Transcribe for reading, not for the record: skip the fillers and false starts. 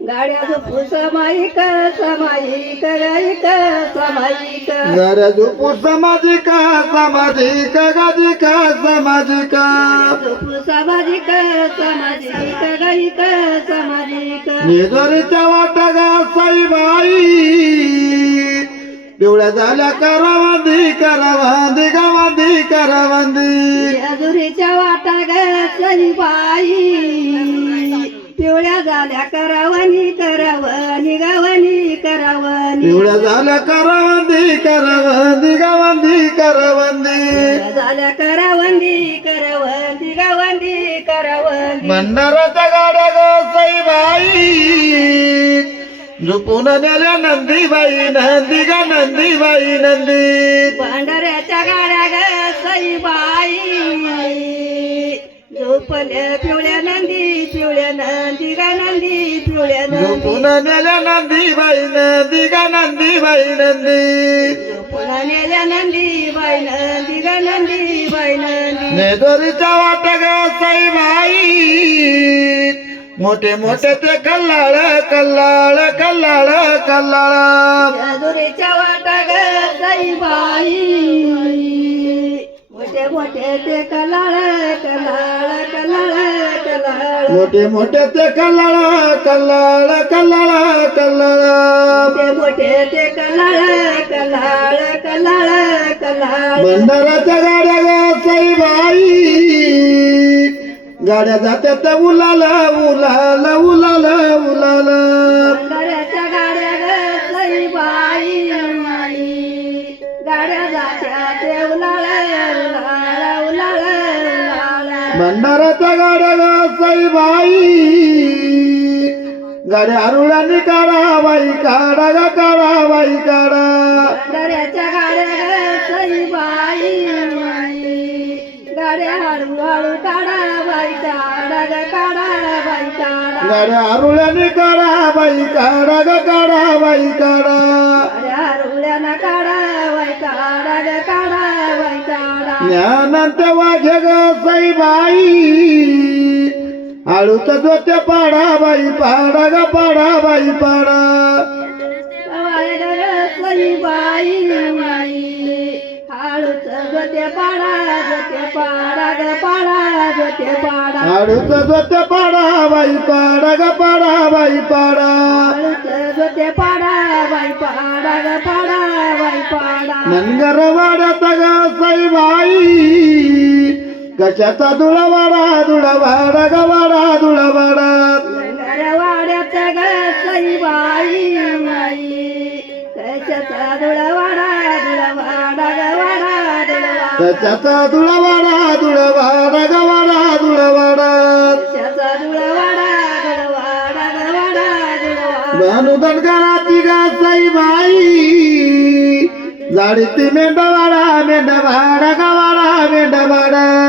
गाड्या झोपू समायिक समायिक गायिक समायिक गाड्या झोपू सामाजिक सामाजिक गाजिक सामाजिक झोपू सामाजिक सामाजिक गायिक सामाजिक निजोरीच्या वाटा गा साईबाई पिवळ्या झाल्या करावंदी करावंदी गावंदी करावंदी जेजुरीच्या वाटा ग बाई पिवळ्या झाल्या करावणी करावणी गावणी करावणी पिवळ्या झाल्या करावंदी करावंदी गावंदी करावंदी झाल्या करावंदी करावंदी गावंदी करावंदी भंडाराच्या गाड्या ग साईबाई झोपून नेल्या नंदीबाई नंदी गा नंदीबाई नंदी भांडाऱ्याच्या गाड्या ग बाई झोपल्या पिवळ्या नंदी गा नंदी पिवळ्या झोपून नंदी नेल्या नंदीबाई नंदी गा नंदीबाई नंदी पुन्हा नेल्या नंदी गा नंदी नेदोरीच्या वाट ग साईबाई मोठे मोठे ते कल्लाळ कल्लाळ कल्लाळ कल्लाळ जेजुरीच्या वाटा ग बाई मोठे मोठे ते कलाळ कलाळ कलाळ कलाळ मोठे मोठे ते कल्लाळ कल्लाळ कल्लाळ कल्लाळ मोठे मोठे ते कलाळ कलाळ कलाळ कलाळ भंडाराच्या गाड्या ग साईबाई गाड्या जात्यात उलाल उलाल उलाल उलाल भंडाऱ्याच्या गाड्या ग बाई गाड्या जात्या ते उलाळ उलाळ उलाळ उलाळ भंडाराच्या गाड्या ग साईबाई गाड्या अरुळानी काढा बाई काढा ग काढा बाई काढा भंडाऱ्याच्या गाड्या ग बाई गाड्या हळूहळू काढा बाई काढा ग काढा बाई काढा गाड्या अरुळानी काढा बाई काढा ग काढा बाई काढा गाड्या रुळ्यानं काढा बाई काढा ग काढा बाई काढा ज्ञानांत वाघे ग साईबाई आळूच जोते पाडा बाई पाडा ग पाडा बाई पाडा बाई हाळूच जोते पाडा ग पाडा जोते पाडा आळूच जोते पाडा बाई पाडा ग पाडा बाई पाडा हाळूच जोते पाडा बाई पाडा ग पाडा बाई पाडा मनगर वाड्यात ग साईबाई कशाचा दुळवाडा दुळवाडा ग वाडा दुळवाडा वाड्यात ग बाई त्याच्याचा दुळवाडा दुळवाडा ग वाडा दुळवाडा कशाचा दुळवाडा दुळवाडा ग वाडा दुळवाडा त्याचा दुळवाडा दुळवाडा ग वाडा दुळवाडा भानुधनगराची ग साईबाई जाडीती मेंढवाडा मेंढवाडा ग वाडा मेंढवाडा